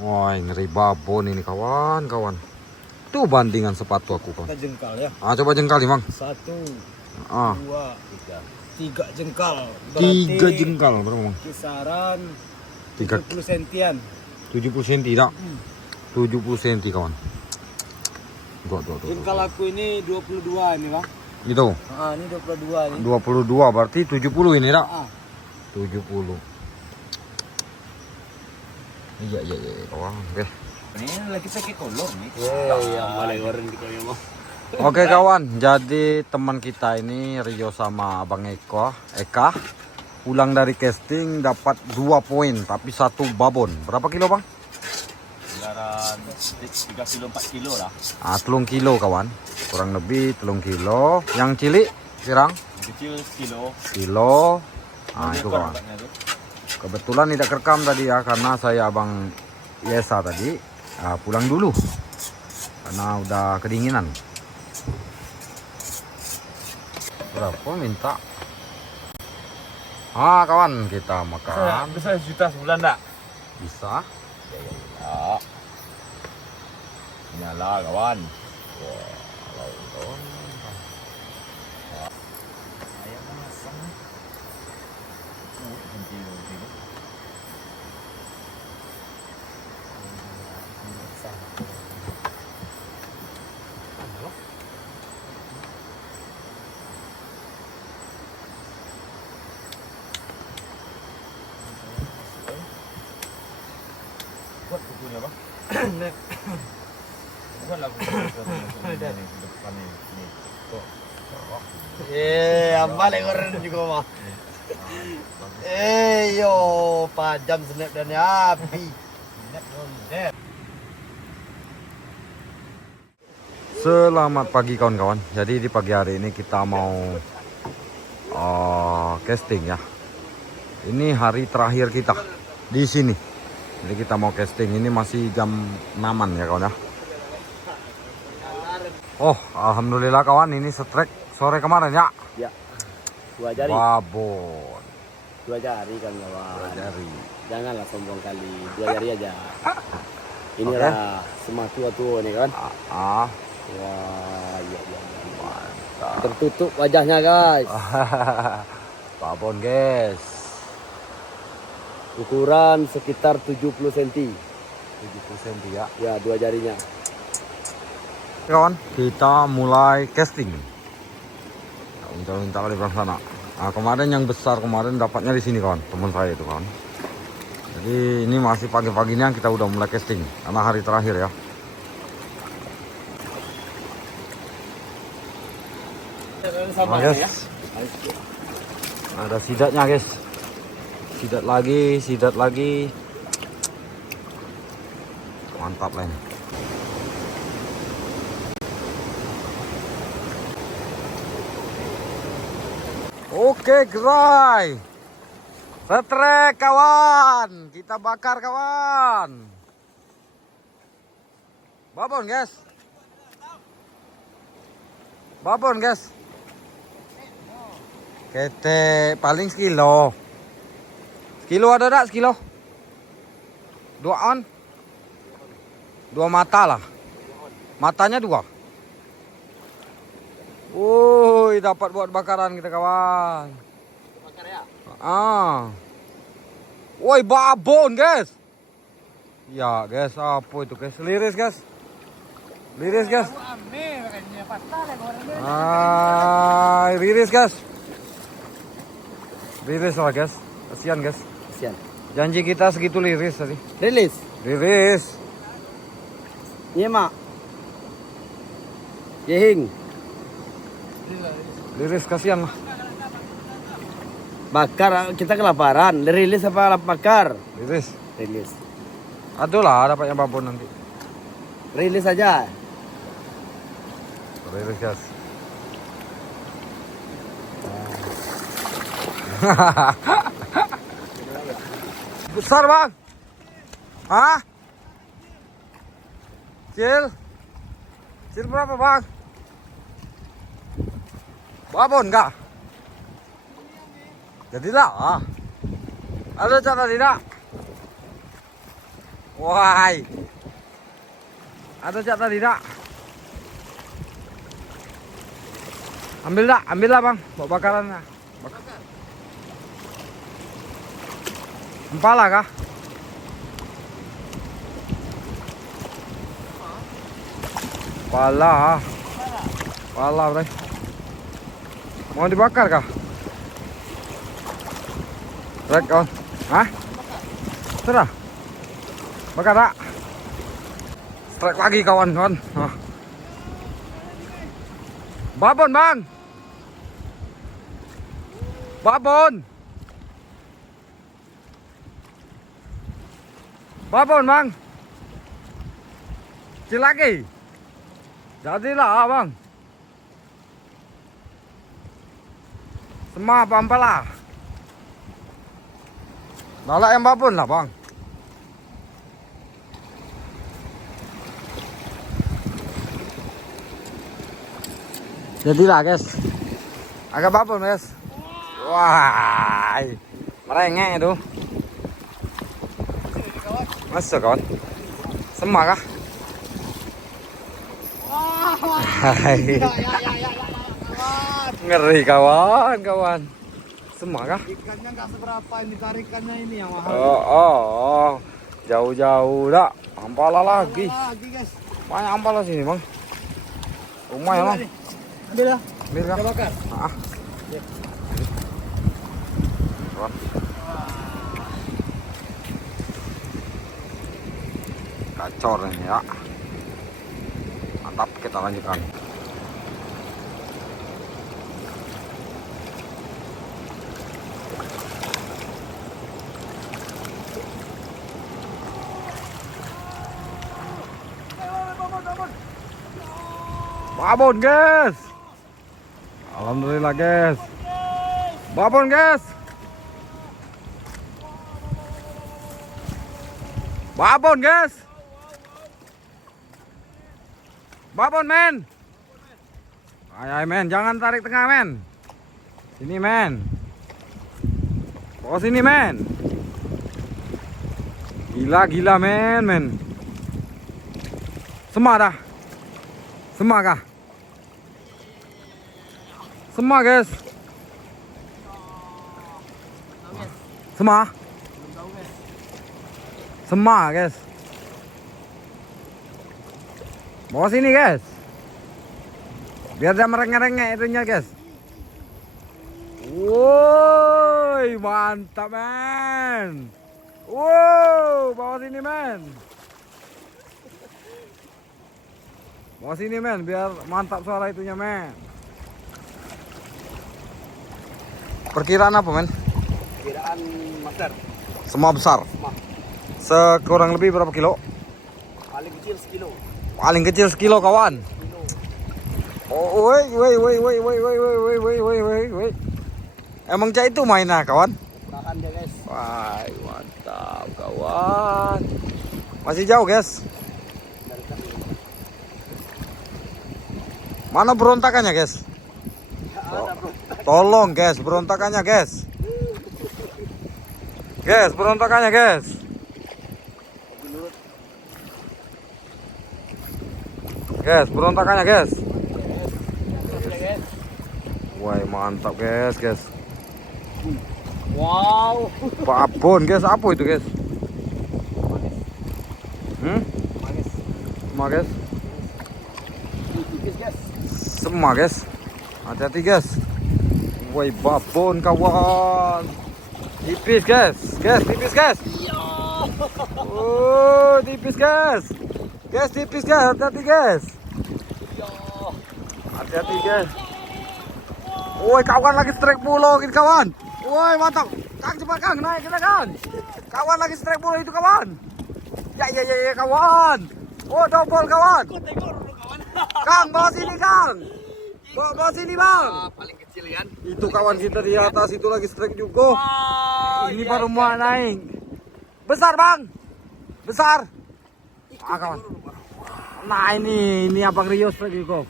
Wah ngeri babon ini kawan. Tuh bandingan sepatu aku kawan. Kita jengkal ya. Coba jengkal nih bang. 1, 2, 3 jengkal. 3 jengkal berapa bang? Kisaran 3 70 sentian. 70 cm tak? 70 cm kawan. Tuh. Jengkal aku ini 22 ini bang. Gitu. Ini 22 ini. 22 berarti 70 ini tak? 70. Iya kawan. Oke. Ini lagi pakai kolor nih. Iya, boleh goreng di koyo mah. Oke kawan, jadi teman kita ini Rio sama Abang Eka pulang dari casting dapat 2 poin tapi 1 babon. Berapa kilo bang? Kisaran 3 kilo 4 kilo lah. 3 kilo kawan, kurang lebih 3 kilo. Yang cilik sirang? Kecil kilo. Kilo. Nah itu kawan. Kebetulan tidak kerekam tadi ya karena saya Abang Yesa tadi pulang dulu karena udah kedinginan. Berapa minta? Kawan kita makan. Bisa juta sebulan enggak? Bisa. Ya. Nyala kawan. Buat bukunya bang. Buat lagu depan ini. Balik goreng juga mah. Yo, pajam snap dan api. Selamat pagi kawan-kawan. Jadi di pagi hari ini kita mau casting ya. Ini hari terakhir kita di sini. Jadi kita mau casting, ini masih jam 6-an ya kawan ya. Oh alhamdulillah kawan, ini setrek sore kemarin ya. Ya. 2 jari. Babon. 2 jari kan kawan. 2 jari. Janganlah sombong kali. 2 jari aja. Inilah semua tua-tua nih kan. Wah, iya. Mantap. Tertutup wajahnya guys. Babon guys. Ukuran sekitar 70 cm. 70 cm ya. Ya, 2 jarinya. Kawan, kita mulai casting. Minta di belakang sana. Nah, kemarin yang besar kemarin dapatnya di sini kawan, teman saya itu kawan. Jadi ini masih pagi-paginya kita udah mulai casting karena hari terakhir ya. Nah, guys. Ada sidatnya guys. Sidat lagi. Mantap lah ini. Oke, gerai. Setrek kawan. Kita bakar kawan. Babon guys. Kete paling sekilo. Sekilo ada tak sekilo? 2 on? 2 mata lah. Matanya 2. Wuih, dapat buat bakaran kita kawan. Bakar ya? Woi, babon, guys. Ya, guys, apa itu, guys? Liris, guys. Liris, guys. Liris, guys. Liris lah, guys. Kasihan, guys. Kasihan. Janji kita segitu liris tadi. Rilis. Liris. Iya, Mak. Yehing. Liris, kasihan lah. Bakar, kita kelaparan. Rilis apa bakar? Liris. Rilis. Aduh lah, dapat yang babon nanti. Rilis aja. Liris, guys. Besar, Bang. Hah? Cil? Cil berapa, Bang? Babon enggak? Jadilah. Ada cara tidak? Wahai. Ada cara tidak? Ambil lah, Bang. Bawa bakarannya. Empala kah? Pala. Pala, Bro. Mau dibakar kah? Rek, kawan. Hah? Sudah. Bakar tak? Strike lagi kawan-kawan. Babon, Bang. Babon. Babon, Bang. Cil lagi. Jadilah, Bang. Semua pampalah. Nolak yang babon lah, Bang. Jadilah, guys. Agak babon, guys. Wah, merengek itu. Masuk, kawan. Semua kah? Ngeri, kawan. Semua kah? Ikannya nggak seberapa, ini tarikannya ini yang mahal. Oh. Jauh-jauh dah. Ampala lagi. Lagi, guys. Banyak ampala sini, Bang. Lumayan, Bang. Ambil lah. Ambil kah? Kita bakar. Wah. Gacor ini ya. Mantap, kita lanjutkan. Babon, guys. Alhamdulillah, guys. Babon, guys. Babon, guys. Babon, men. Ayo, men, jangan tarik tengah, men. Sini, men. Bawa sini, men. Gila, men. Semua dah. Semua kah? Semua, guys. Semua, guys. Bawa sini, guys. Biar dia merengek-rengek itunya, guys. Woi, mantap, men. Wow, bawa sini, men. Bawa sini, men, biar mantap suara itunya, men. Perkiraan apa, men? Perkiraan master. Semua besar. Semua. Sekurang lebih berapa kilo? Paling kecil sekilo. Paling kecil sekilo, kawan. Kilo. Oh, woi. Emang cak itu mainnya, kawan? Tahan dia, guys. Wah, mantap, kawan. Masih jauh, guys. Dari kami. Mana berontakannya, guys? Ada, bro. Tolong, guys, berontakannya, guys. Guys, berontakannya, guys. Guys, berontakannya, guys. Wah, mantap, guys. Wow. Babon guys, apa itu guys? Manis. Semua guys. Tipis guys. Semua guys. Hati-hati guys. Woi babon kawan. Tipis guys. Guys, tipis guys. Oh, tipis guys. Guys, tipis guys. Hati-hati guys. Hati-hati guys. Woi kawan lagi strike pulau gitu kawan. Woi mantap. Kang cepat Kang naik kita Kang. Kawan lagi strike pulau itu kawan. Ya kawan. Oh double kawan. Kang bawa sini Kang. Bawa sini bang. Paling kecil kan. Itu kawan kita di atas itu lagi strike juga. Ini baru mau naik. Besar bang. Besar. Kawan. Nah ini abang Rio strike juga.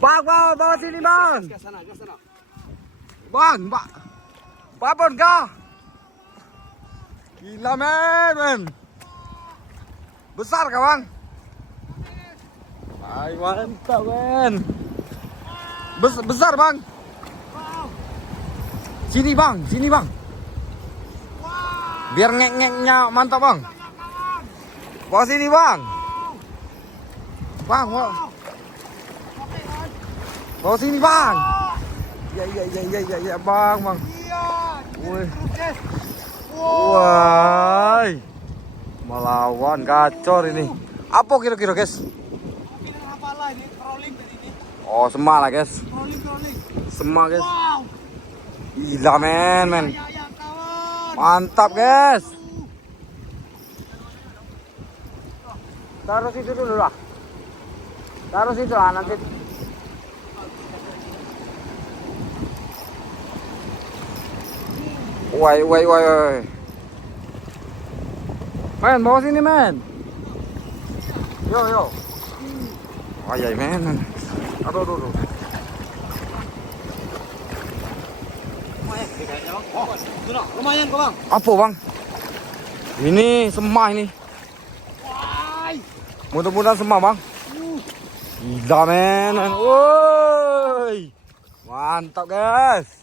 Bang, bawa sini bang. Ke sana. Bang, babon kah? Gila men. Besar kah bang? Ay, mantap men. Besar bang. Sini bang. Biar ngek-ngeknya mantap bang. Bawa sini bang. Bang, bawa sini bang. Ya bang. Woi. Woi. Melawan gacor ini. Apa kira-kira guys? Oh semua lah guys. Semua guys. Gila men. Mantap guys. Taruh situ dulu lah. Taruh situ lah nanti. Woi. Men, bawa sini men. Yo. Oh iya men. Aduh. Lumayan kok bang. Apa bang? Ini semah ini. Mudah-mudahan semah bang. Gila men. Woi. Mantap guys.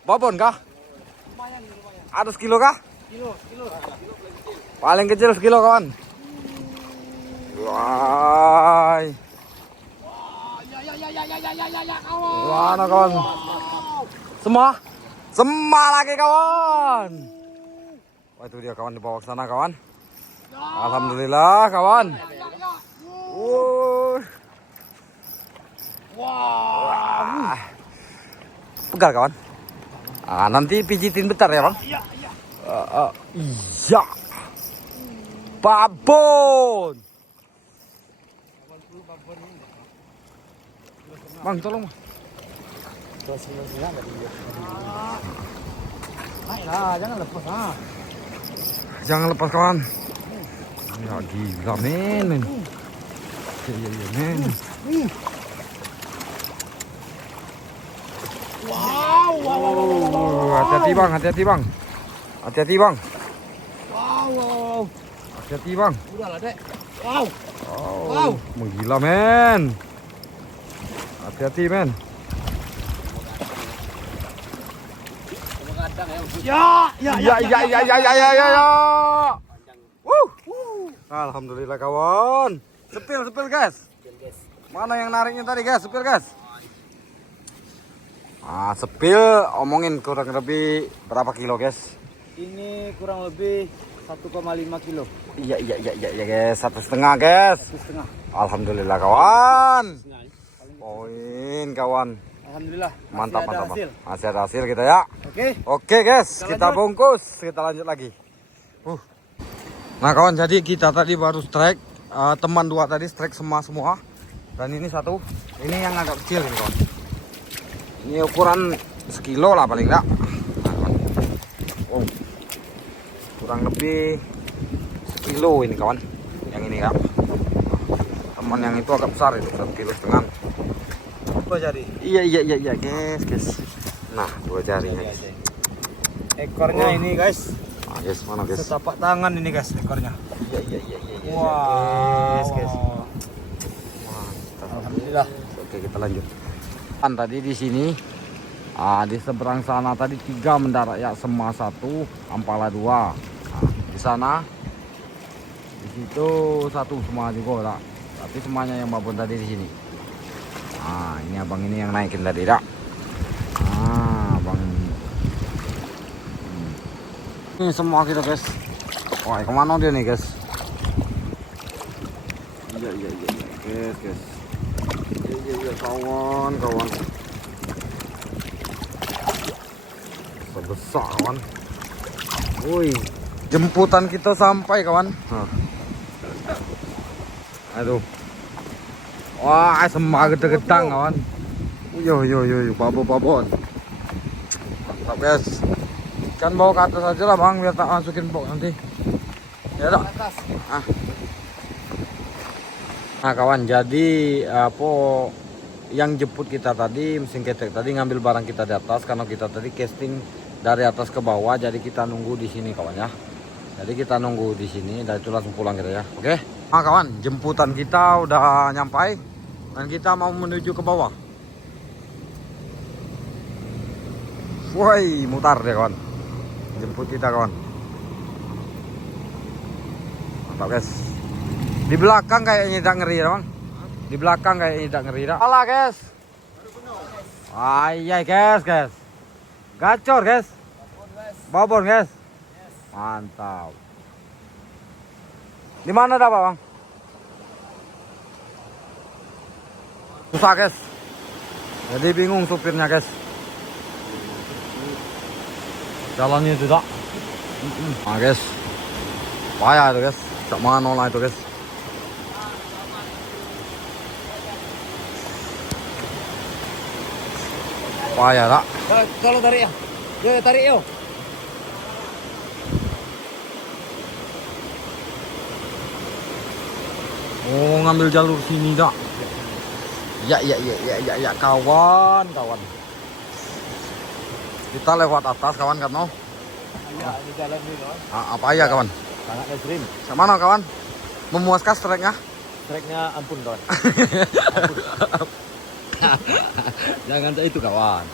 Babon kah? Lumayan. Ada sekilo kah? Kilo. Paling kecil sekilo kawan. Wah. Ya kawan. Mana kawan? Semua lagi kawan. Wah itu dia kawan dibawa ke sana kawan. Alhamdulillah kawan. Wah. Pegal kawan. Nanti pijitin bentar ya bang. Iya. Babon. Bang tolong. Jangan lepas ah. Jangan lepas kawan. Ya gila men. Iya men. Wow. Hati-hati bang. Hati-hati bang. Wow. Hati-hati bang. Udah lah dek. Wow. Wow. Menggila men. Hati-hati men. Ya. Alhamdulillah kawan. Sepil guys. Mana yang nariknya tadi guys? Sepil guys. Sepil omongin kurang lebih berapa kilo guys? Ini kurang lebih 1,5 kilo. Iya guys, 1,5 guys. 1,5. Alhamdulillah kawan. Poin kawan. Alhamdulillah. Mantap. Hasil. Masih ada hasil kita ya. Oke guys, kita bungkus. Kita lanjut lagi. Nah kawan, jadi kita tadi baru strike. Teman dua tadi strike semua. Dan ini satu. Ini yang agak kecil ini kawan. Ini ukuran sekilo lah paling enggak. Kurang lebih sekilo ini kawan. Yang ini ya. Teman yang itu agak besar itu 1,5 kilo. Jadi. Iya guys. Nah 2 jarinya guys. Ekornya ini guys. Guys mana guys? Setapak tangan ini guys ekornya. Iya. Wah. Guys. Alhamdulillah. Oke kita lanjut. Tadi di sini Di seberang sana tadi 3 mendarat ya, sema 1, ampala 2. Di sana, di situ 1 semua juga tak. Tapi semuanya yang babon tadi di sini. Ini abang ini yang naikin tadi tak. Abang ini. Ini semua kita guys. Wah, kemana dia nih guys? Iya guys. Iya kawan. Sebesar kawan. Woi, jemputan kita sampai kawan. Aduh. Wah, semua gede-gedang kawan. Yo, babon. Mantap guys. Kan bawa ke atas aja lah bang, biar tak masukin box nanti. Ya tak? Nah kawan, jadi yang jemput kita tadi, mesin ketek tadi ngambil barang kita di atas karena kita tadi casting dari atas ke bawah, jadi kita nunggu di sini kawan ya. Jadi kita nunggu di sini, dan itu langsung pulang kita ya. Oke? Nah kawan, jemputan kita udah nyampai dan kita mau menuju ke bawah. Woi, mutar deh kawan. Jemput kita kawan. Mantap guys. Di belakang kayaknya tidak ngeri ya bang. Di belakang kayaknya tidak ngeri dah. Alah guys. Ayai guys. Gacor guys. Babon guys. Mantap. Di mana dah bang? Susah guys. Jadi bingung supirnya guys. Jalannya itu tak. Guys. Payah itu guys. Tak mana lah itu guys. Payah tak? Kalau tarik ya. Yo tarik yo. Oh, ngambil jalur sini tak? Ya kawan. Kita lewat atas kawan kan no? Ya, di jalan ini kawan. Apa ya kawan? Sangat ekstrim. Sama mana kawan? Memuaskan streknya? Treknya ampun kawan. Jangan itu kawan.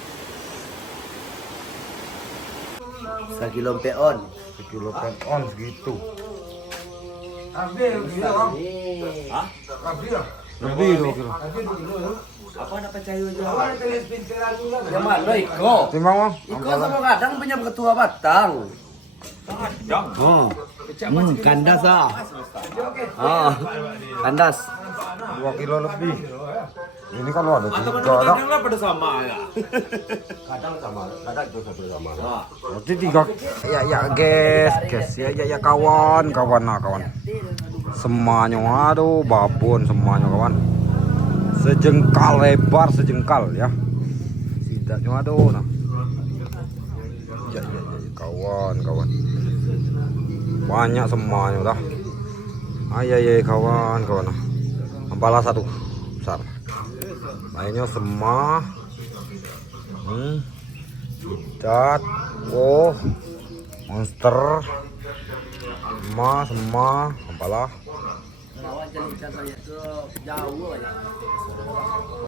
1 kilo peon. 1 kilo on segitu. Lebih 2 kilo. Apa ada pecahin aja? Yang mana Iko? Timbang bang. Iko sama kadang punya ketua batang. Kandas ah. Kandas. 2 kilo lebih. Ini kalau ada 3 ada. Kadang pada sama ya. Kadang sama, kadang itu sama. Berarti 3. Ya guys. Ya kawan. Semuanya aduh babon semuanya kawan. Sejengkal lebar sejengkal ya. Tidak cuma aduh nah. Ya kawan. Banyak semuanya udah. Kawan. Ampala 1 besar. Lainnya semua. Cidat. Monster. Semua ampala. Jauh aja.